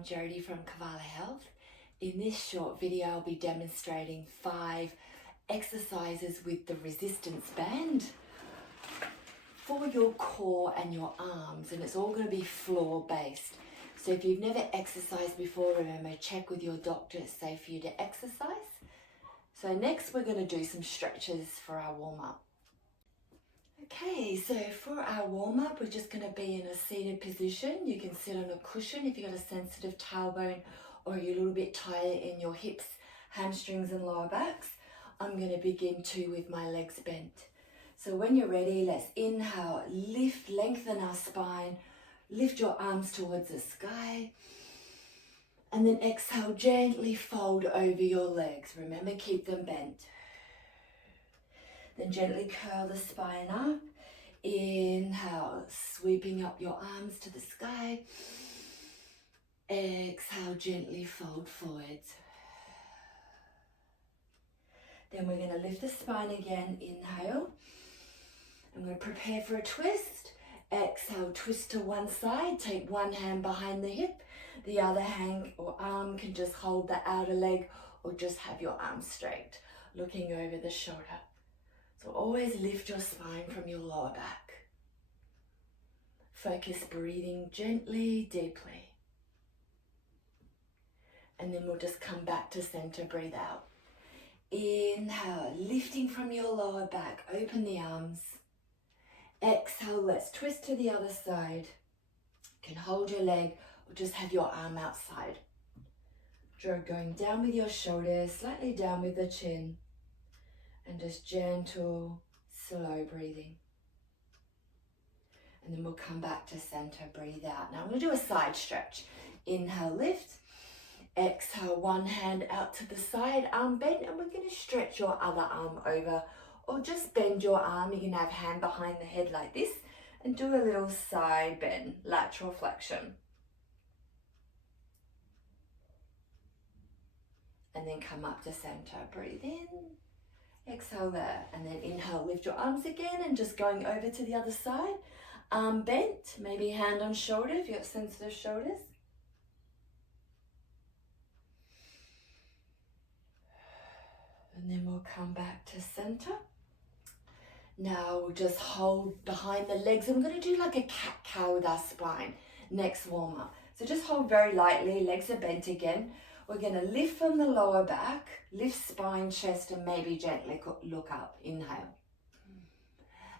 I'm Jodie from Kovala Health. In this short video, I'll be demonstrating 5 exercises with the resistance band for your core and your arms, and it's all going to be floor based. So if you've never exercised before, remember, check with your doctor, it's safe for you to exercise. So next we're going to do some stretches for our warm-up. Okay, so for our warm-up, we're just going to be in a seated position. You can sit on a cushion if you've got a sensitive tailbone or you're a little bit tight in your hips, hamstrings and lower backs. I'm going to begin too with my legs bent. So when you're ready, let's inhale, lift, lengthen our spine, lift your arms towards the sky, and then exhale, gently fold over your legs. Remember, keep them bent. Then gently curl the spine up. Inhale, sweeping up your arms to the sky. Exhale, gently fold forwards. Then we're going to lift the spine again. Inhale. I'm going to prepare for a twist. Exhale, twist to one side. Take one hand behind the hip. The other hand or arm can just hold the outer leg or just have your arms straight, looking over the shoulder. So always lift your spine from your lower back. Focus breathing gently, deeply. And then we'll just come back to center, breathe out. Inhale, lifting from your lower back, open the arms. Exhale, let's twist to the other side. You can hold your leg or just have your arm outside. Going down with your shoulders, slightly down with the chin. And just gentle, slow breathing. And then we'll come back to center, breathe out. Now I'm going to do a side stretch. Inhale, lift. Exhale, one hand out to the side, arm bent, and we're going to stretch your other arm over or just bend your arm. You can have hand behind the head like this and do a little side bend, lateral flexion. And then come up to center, breathe in. Exhale there, and then inhale, lift your arms again and just going over to the other side. Arm bent, maybe hand on shoulder if you have sensitive shoulders. And then we'll come back to center. Now we'll just hold behind the legs. I'm going to do like a cat-cow with our spine, next warm-up. So just hold very lightly, legs are bent again. We're going to lift from the lower back, lift spine, chest, and maybe gently look up. Inhale.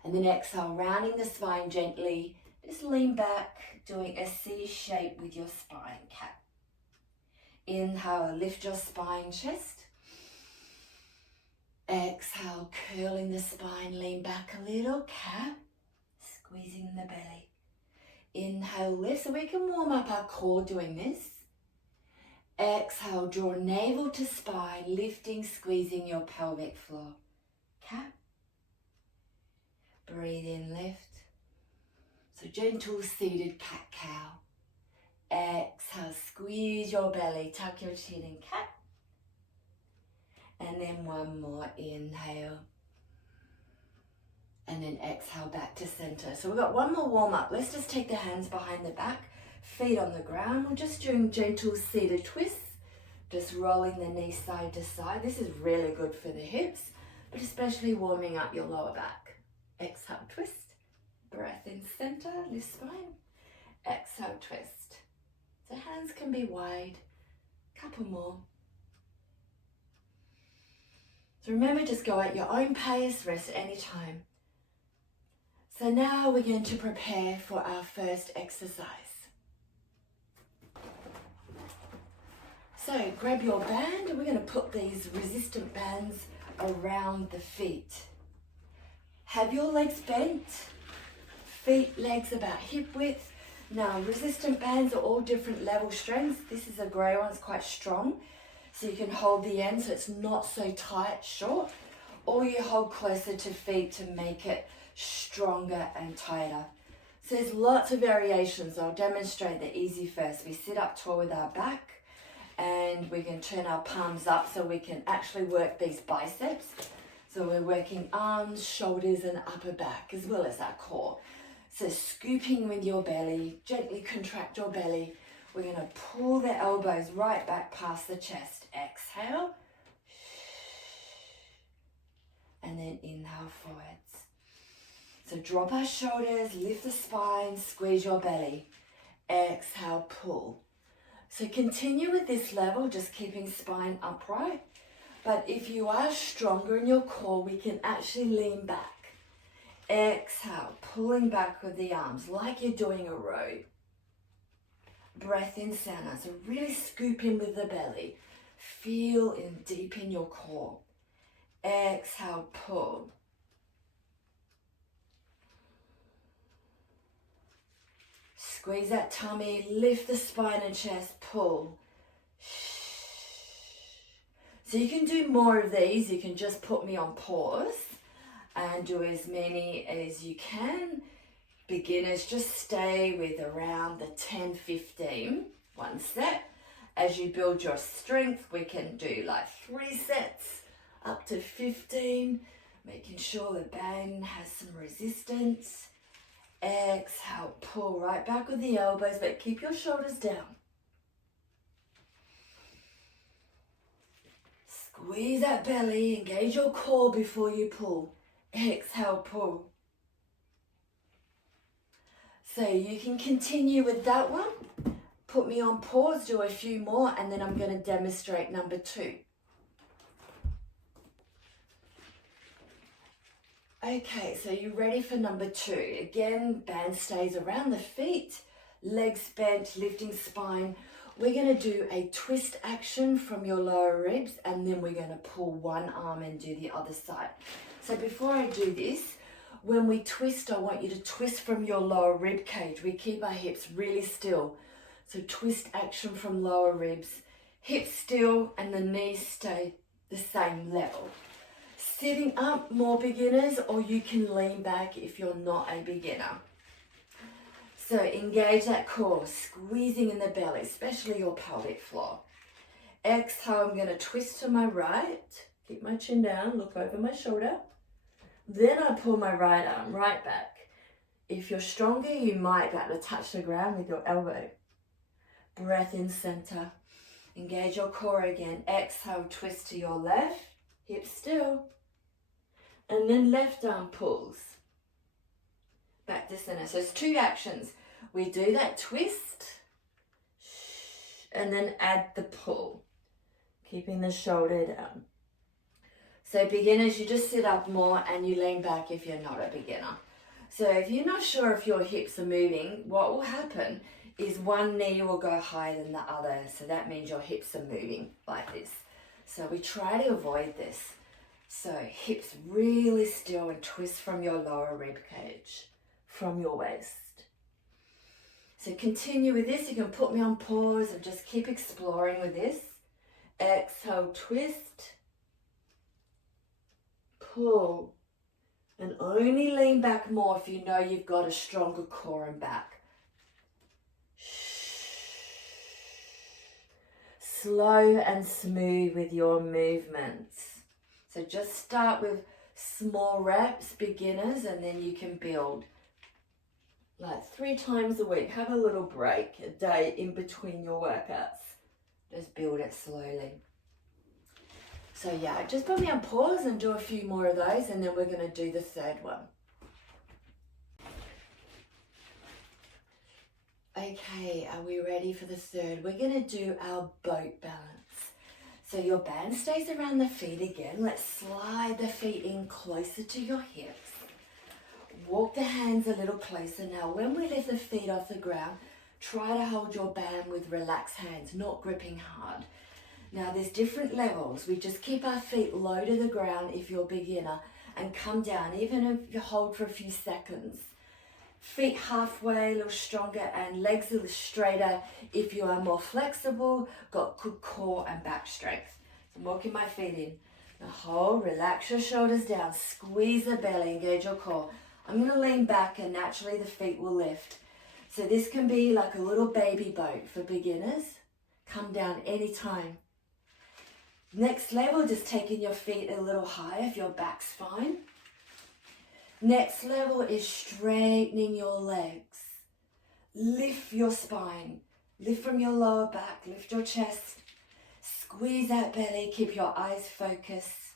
And then exhale, rounding the spine gently. Just lean back, doing a C shape with your spine, cat. Inhale, lift your spine, chest. Exhale, curling the spine, lean back a little, cat. Squeezing the belly. Inhale, lift, so we can warm up our core doing this. Exhale, draw navel to spine, lifting, squeezing your pelvic floor. Cat. Breathe in, lift. So gentle seated cat-cow. Exhale, squeeze your belly, tuck your chin in, cat. And then one more, inhale. And then exhale back to center. So we've got one more warm up. Let's just take the hands behind the back. Feet on the ground. We're just doing gentle seated twists, just rolling the knees side to side. This is really good for the hips, but especially warming up your lower back. Exhale, twist. Breath in center, lift spine. Exhale, twist. So hands can be wide. Couple more. So remember, just go at your own pace, rest at any time. So now we're going to prepare for our first exercise. So grab your band and we're going to put these resistant bands around the feet. Have your legs bent, feet, legs about hip width. Now resistant bands are all different level strengths. This is a grey one, it's quite strong. So you can hold the end so it's not so tight, short, or you hold closer to feet to make it stronger and tighter. So there's lots of variations. I'll demonstrate the easy first. We sit up tall with our back. And we can turn our palms up so we can actually work these biceps. So we're working arms, shoulders, and upper back as well as our core. So scooping with your belly, gently contract your belly. We're going to pull the elbows right back past the chest. Exhale. And then inhale forwards. So drop our shoulders, lift the spine, squeeze your belly. Exhale, pull. So continue with this level, just keeping spine upright. But if you are stronger in your core, we can actually lean back. Exhale, pulling back with the arms like you're doing a row. Breath in center, so really scoop in with the belly. Feel in deep in your core. Exhale, pull. Squeeze that tummy, lift the spine and chest, pull. So you can do more of these. You can just put me on pause and do as many as you can. Beginners, just stay with around the 10-15, one set. As you build your strength, we can do like 3 sets up to 15, making sure the band has some resistance. Exhale, pull right back with the elbows, but keep your shoulders down. Squeeze that belly, engage your core before you pull. Exhale, pull. So you can continue with that one. Put me on pause, do a few more, and then I'm going to demonstrate number 2. Okay, so you're ready for number 2. Again, band stays around the feet, legs bent, lifting spine. We're going to do a twist action from your lower ribs, and then we're going to pull one arm and do the other side. So before I do this, when we twist, I want you to twist from your lower rib cage. We keep our hips really still. So twist action from lower ribs, hips still, and the knees stay the same level. Sitting up, more beginners, or you can lean back if you're not a beginner. So engage that core, squeezing in the belly, especially your pelvic floor. Exhale, I'm going to twist to my right. Keep my chin down, look over my shoulder. Then I pull my right arm right back. If you're stronger, you might be able to touch the ground with your elbow. Breath in center. Engage your core again. Exhale, twist to your left, hips still. And then left arm pulls. Back to center. So it's 2 actions. We do that twist and then add the pull, keeping the shoulder down. So beginners, you just sit up more and you lean back if you're not a beginner. So if you're not sure if your hips are moving, what will happen is one knee will go higher than the other. So that means your hips are moving like this. So we try to avoid this. So hips really still and twist from your lower rib cage, from your waist. So continue with this. You can put me on pause and just keep exploring with this. Exhale, twist, pull, and only lean back more if you know you've got a stronger core and back. Slow and smooth with your movements. So just start with small reps, beginners, and then you can build. Like 3 times a week, have a little break, a day in between your workouts. Just build it slowly. So yeah, just put me on pause and do a few more of those, and then we're going to do the 3rd one. Okay, are we ready for the 3rd? We're going to do our boat balance. So your band stays around the feet again. Let's slide the feet in closer to your hips. Walk the hands a little closer. Now, when we lift the feet off the ground, try to hold your band with relaxed hands, not gripping hard. Now, there's different levels. We just keep our feet low to the ground if you're a beginner and come down, even if you hold for a few seconds. Feet halfway, a little stronger, and legs a little straighter if you are more flexible, got good core and back strength. So I'm walking my feet in. Now hold, relax your shoulders down, squeeze the belly, engage your core. I'm going to lean back and naturally the feet will lift. So this can be like a little baby boat for beginners. Come down anytime. Next level, just taking your feet a little higher if your back's fine. Next level is straightening your legs. Lift your spine. Lift from your lower back, lift your chest, squeeze that belly, keep your eyes focused.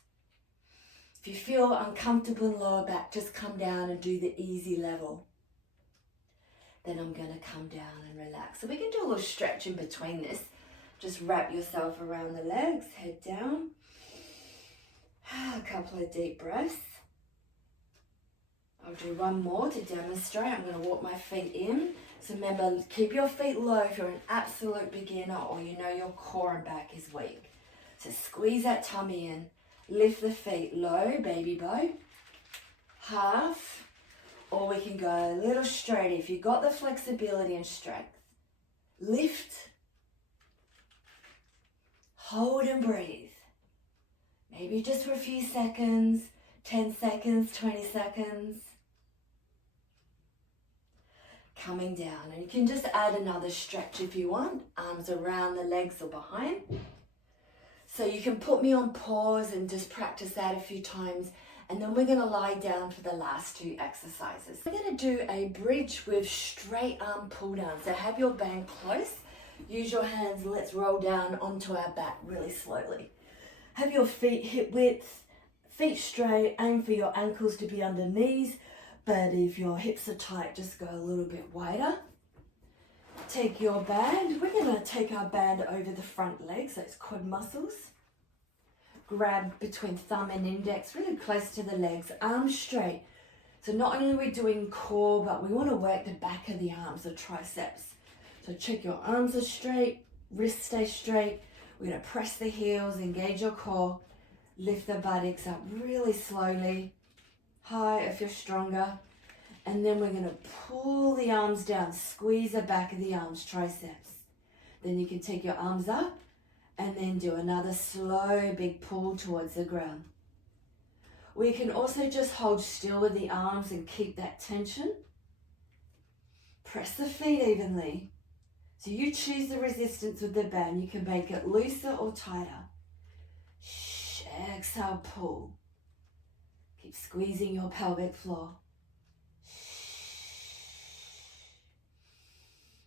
If you feel uncomfortable in lower back, just come down and do the easy level. Then I'm going to come down and relax. So we can do a little stretch in between this. Just wrap yourself around the legs, head down. A couple of deep breaths. I'll do one more to demonstrate. I'm going to walk my feet in. So remember, keep your feet low if you're an absolute beginner or you know your core and back is weak. So squeeze that tummy in. Lift the feet low, baby bow. Half. Or we can go a little straight if you've got the flexibility and strength. Lift. Hold and breathe. Maybe just for a few seconds, 10 seconds, 20 seconds. Coming down, and you can just add another stretch if you want, arms around the legs or behind. So you can put me on pause and just practice that a few times, and then we're going to lie down for the last two exercises. We're going to do a bridge with straight arm pull down. So have your band close, use your hands, let's roll down onto our back really slowly. Have your feet hip width, feet straight, aim for your ankles to be under knees. But if your hips are tight, just go a little bit wider. Take your band. We're going to take our band over the front legs, those quad muscles. Grab between thumb and index, really close to the legs, arms straight. So not only are we doing core, but we want to work the back of the arms, the triceps. So check your arms are straight, wrists stay straight. We're going to press the heels, engage your core, lift the buttocks up really slowly. High if you're stronger, and then we're going to pull the arms down, squeeze the back of the arms, triceps. Then you can take your arms up and then do another slow big pull towards the ground. We can also just hold still with the arms and keep that tension. Press the feet evenly. So you choose the resistance with the band. You can make it looser or tighter. Exhale, pull. Keep squeezing your pelvic floor.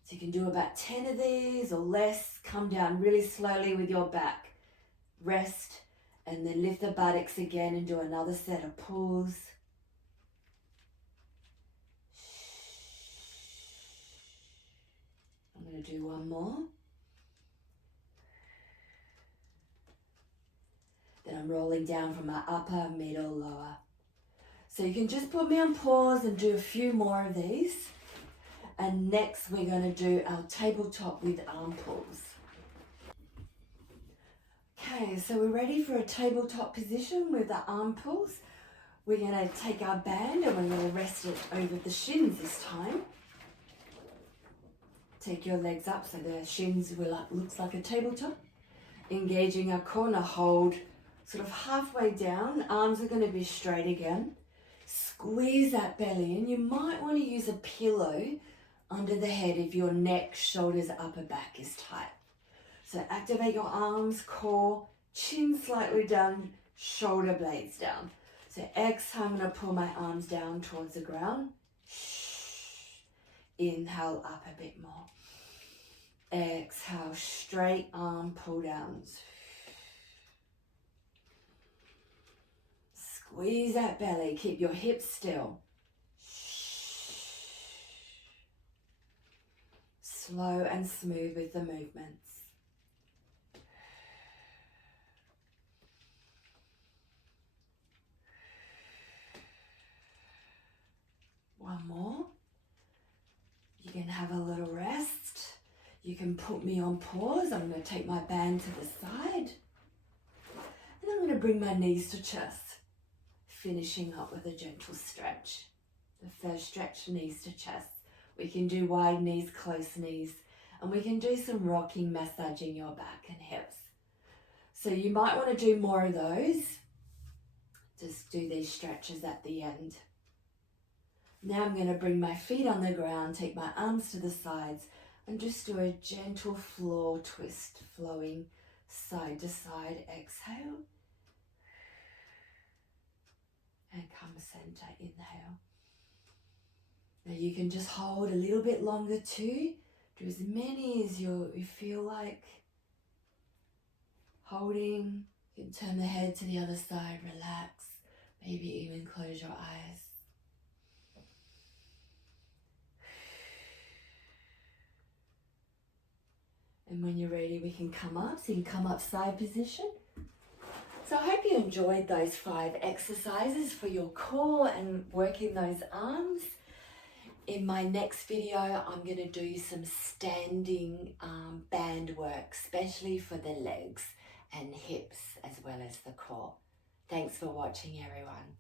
So you can do about 10 of these or less. Come down really slowly with your back. Rest and then lift the buttocks again and do another set of pulls. I'm going to do one more. Then I'm rolling down from my upper, middle, lower. So you can just put me on pause and do a few more of these. And next we're going to do our tabletop with arm pulls. Okay, so we're ready for a tabletop position with the arm pulls. We're going to take our band and we're going to rest it over the shins this time. Take your legs up so the shins looks like a tabletop. Engaging our corner, hold sort of halfway down. Arms are going to be straight again. Squeeze that belly in. You might want to use a pillow under the head if your neck, shoulders, upper back is tight. So activate your arms, core, chin slightly down, shoulder blades down. So exhale, I'm going to pull my arms down towards the ground. Inhale up a bit more. Exhale, straight arm pull downs. Squeeze that belly, keep your hips still. Slow and smooth with the movements. One more. You can have a little rest. You can put me on pause. I'm going to take my band to the side. And I'm going to bring my knees to chest. Finishing up with a gentle stretch. The first stretch, knees to chest. We can do wide knees, close knees. And we can do some rocking, massaging your back and hips. So you might want to do more of those. Just do these stretches at the end. Now I'm going to bring my feet on the ground, take my arms to the sides, and just do a gentle floor twist, flowing side to side. Exhale. And come center, inhale. Now you can just hold a little bit longer too. Do as many as you feel like holding. You can turn the head to the other side, relax, maybe even close your eyes. And when you're ready, we can come up. So you can come up side position. So I hope you enjoyed those 5 exercises for your core and working those arms. In my next video, I'm going to do some standing band work, especially for the legs and hips as well as the core. Thanks for watching, everyone.